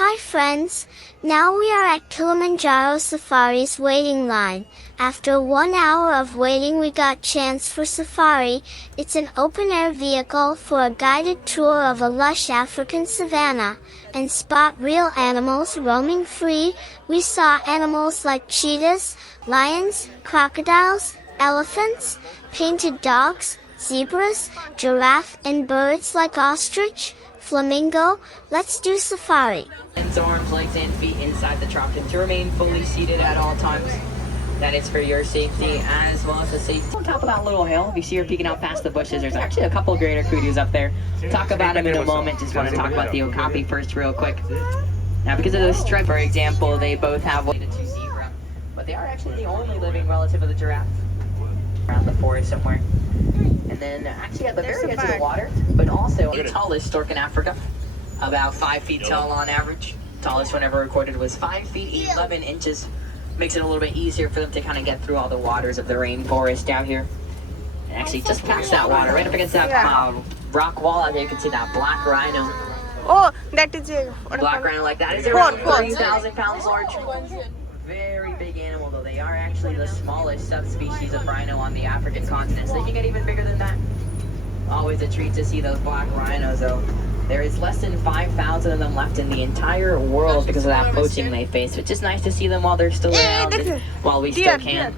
Hi friends, now we are at Kilimanjaro Safaris waiting line. After 1 hour of waiting we got chance for safari. It's an open-air vehicle for a guided tour of a lush African savanna, and spot real animals roaming free. We saw animals like cheetahs, lions, crocodiles, elephants, painted dogs, zebras, giraffe, and birds like ostrich, flamingo. Let's do safari. Hands, arms, legs, and feet inside the truck, and to remain fully seated at all times. That is for your safety as well as the safety. On top of that little hill, you see her peeking out past the bushes. There's actually a couple of greater kudos up there. Talk about them in a moment. Just want to talk about the okapi first real quick. Now, because of those stripes, for example, they both have one to two zebra, but they are actually the only living relative of the giraffe around the forest somewhere. And then actually at the very edge of the water, but also the tallest stork in Africa, about 5 feet tall on average. Tallest one ever recorded was 5 feet 11 inches. Makes it a little bit easier for them to kind of get through all the waters of the rainforest down here. And actually just past that water, right up against that rock wall out there, you can see that black rhino. Oh, that is a Black rhino like that is around 3,000 pounds large. Very big animal, though. They are actually the smallest subspecies of rhino on the African continent, so they can get even bigger than that. Always a treat to see those black rhinos, though. There is less than 5,000 of them left in the entire world because of that poaching they face, which is nice to see them while they're still around and while we still can.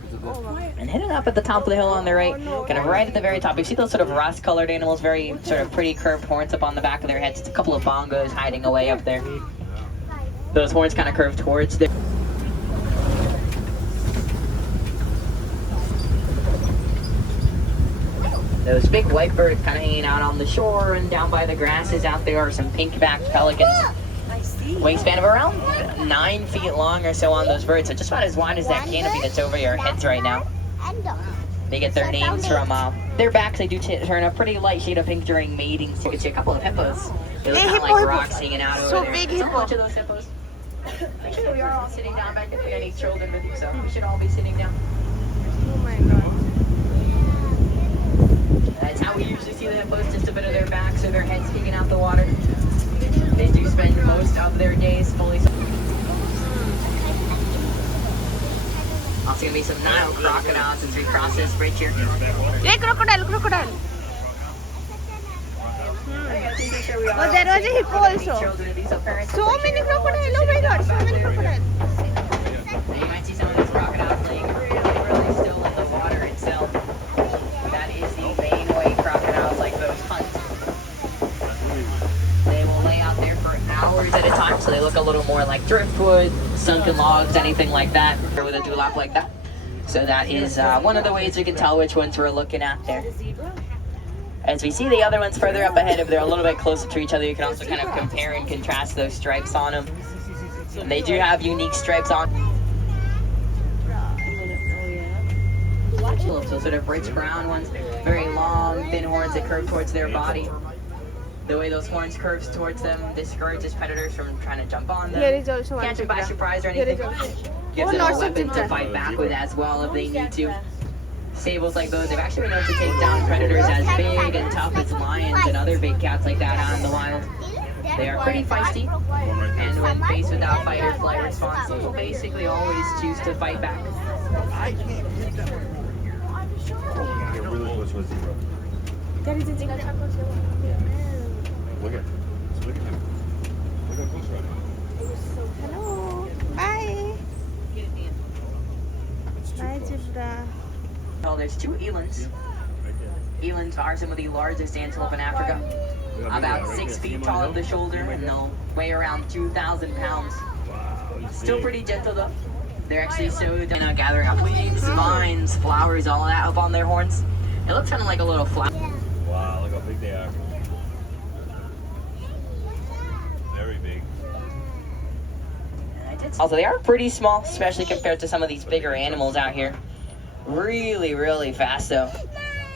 And heading up at the top of the hill on the right, kind of right at the very top, you see those sort of rust-colored animals, very sort of pretty curved horns up on the back of their heads. It's a couple of bongos hiding away up there. Those horns kind of curve towards them. Those big white birds kind of hanging out on the shore, and down by the grasses out there are some pink-backed pelicans. Wingspan of around 9 feet long or so on those birds, so just about as wide as that canopy that's over your heads right now. They get their names from their backs. They do turn a pretty light shade of pink during mating. So you can see a couple of hippos. They look kind of like rocks hanging out over there. There's a bunch of those hippos. Make sure that we are all sitting down back if we have any children with you, so we should all be sitting down. Oh my god. That's how we usually see the hippos, just a bit of their backs or their heads sticking out the water. They do spend most of their days fully. Also gonna be some Nile crocodiles as we cross this bridge here. Hey, crocodile. Oh, there was a hippo also. So many crocodiles. Oh my god, so many crocodiles. You might see some of these crocodiles laying really still in the water itself. That is the main way crocodiles like those hunt. They will lay out there for hours at a time, so they look a little more like driftwood, sunken logs, anything like that, or with a dewlap like that. So that is one of the ways we can tell which ones we're looking at there. As we see the other ones further up ahead, if they're a little bit closer to each other, you can also kind of compare and contrast those stripes on them. And they do have unique stripes on. So sort of rich brown ones, very long, thin horns that curve towards their body. The way those horns curves towards them discourages predators from trying to jump on them. Here is also one. Catch them by surprise or anything. Gives them a weapon to fight back with as well if they need to. Sables like those have actually been able to take down predators as big and tough as lions and other big cats like that out in the wild. They are pretty feisty, and when faced with that fight or flight response, they will basically always choose to fight back. There is a zebra. Look at him. Look how close right now. Hello. Bye. Bye, zebra. Well, there's two elands. Elands are some of the largest antelope in Africa. About 6 feet tall at the shoulder, and they'll weigh around 2,000 pounds. Still pretty gentle though. They're actually so gathering up leaves, vines, flowers, all that up on their horns. It looks kind of like a little flower. Wow, look how big they are. Very big. Also, they are pretty small, especially compared to some of these bigger animals out here. Really, really fast though.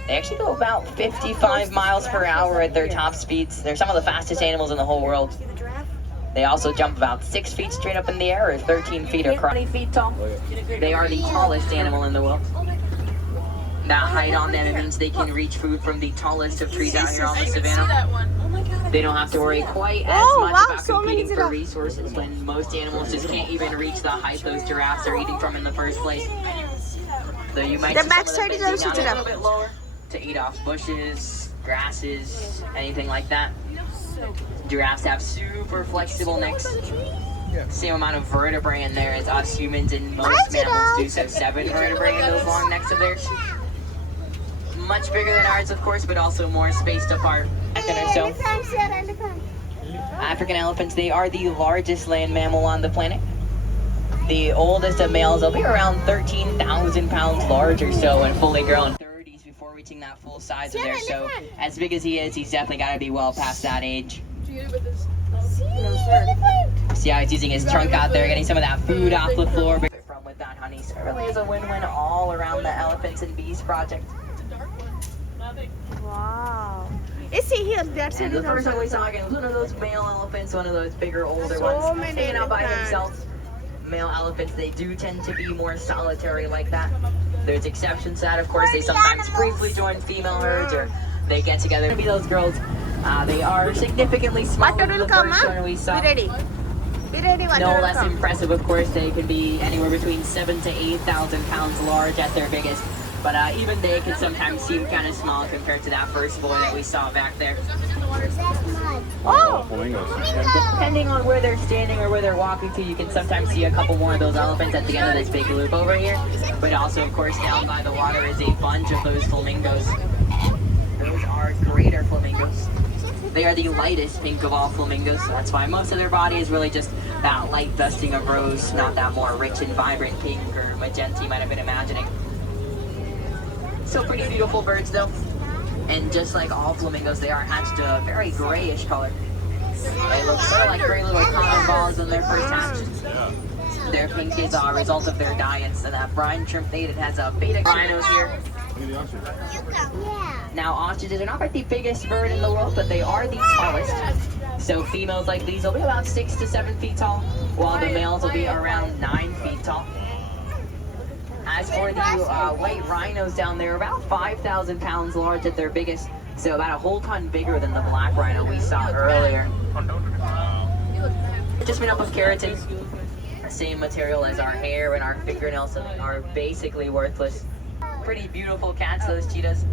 They actually go about 55 miles per hour at their top speeds. They're some of the fastest animals in the whole world. They also jump about 6 feet straight up in the air, or 13 feet or 20 feet tall. They are the tallest animal in the world. that height on them. It means they can reach food from the tallest of trees out here on the savannah. They don't have to worry quite as much about competing for resources when most animals just can't even reach the height those giraffes are eating from in the first place. So you might see some of them bending down a little bit lower to eat off bushes, grasses, anything like that. Giraffes have super flexible necks. Same amount of vertebrae in there as us humans and most mammals do, so 7 vertebrae in those long necks of theirs. Much bigger than ours, of course, but also more spaced apart. African elephants, they are the largest land mammal on the planet. The oldest of males will be around 13,000 pounds large or so when fully grown. 30s before reaching that full size of there, so as big as he is, he's definitely got to be well past that age. See how he's using his trunk out there, getting some of that food off the floor from with that honey. So it really is a win-win all around the Elephants and Bees project. Wow. Is he here? That's And the first one we saw again was one of those male elephants, one of those bigger, older ones, staying out by themselves. Male elephants, they do tend to be more solitary like that. There's exceptions to that, of course. They sometimes briefly join female herds or they get together to be those girls. They are significantly smaller than the first one we saw. No less impressive, of course. They can be anywhere between 7,000 to 8,000 pounds large at their biggest. But even they can sometimes seem kind of small compared to that first boy that we saw back there. Oh, flamingos. Depending on where they're standing or where they're walking to, you can sometimes see a couple more of those elephants at the end of this big loop over here. But also, of course, down by the water is a bunch of those flamingos. Those are greater flamingos. They are the lightest pink of all flamingos, so that's why most of their body is really just that light dusting of rose, not that more rich and vibrant pink or magenta you might have been imagining. Still pretty beautiful birds though. And just like all flamingos, they are hatched a very grayish color. They look sort of like very little cotton balls when they're first hatched. Their pink is a result of their diets, and that brine shrimp bait, it has a beta rhinos here. Now ostriches are not quite the biggest bird in the world, but they are the tallest. So females like these will be about 6 to 7 feet tall, while the males will be around 9 feet tall. As for the white rhinos down there, about 5,000 pounds large at their biggest, so about a whole ton bigger than the black rhino we saw earlier. Just made up of keratin, the same material as our hair and our fingernails are basically worthless. Pretty beautiful cats, those cheetahs.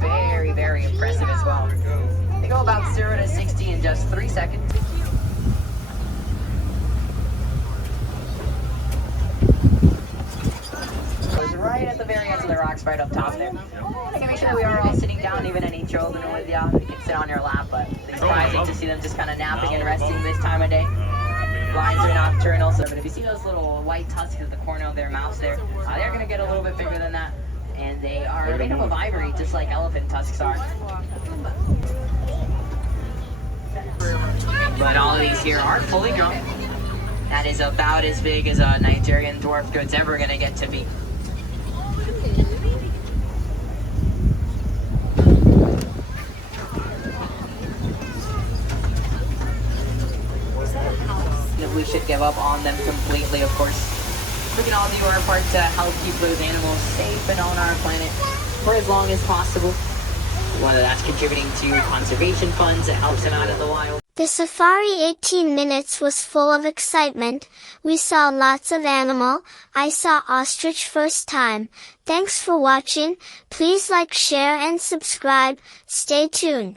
Very, very impressive as well. They go about 0 to 60 in just 3 seconds. Right at the very edge of the rocks, right up top there. I can make sure that we are all sitting down, even any children with you. You can sit on your lap, but it's surprising to see them just kind of napping and resting this time of day. Blinds are nocturnal, so but if you see those little white tusks at the corner of their mouths there, they're going to get a little bit bigger than that. And they are made up of ivory, just like elephant tusks are. But all of these here are fully grown. That is about as big as a Nigerian dwarf goat's ever going to get to be. We should give up on them completely, of course. We can all do our part to help keep those animals safe and on our planet for as long as possible. Whether that's contributing to conservation funds that helps them out in the wild. The safari 18 minutes was full of excitement. We saw lots of animal. I saw ostrich first time. Thanks for watching. Please like, share and subscribe. Stay tuned.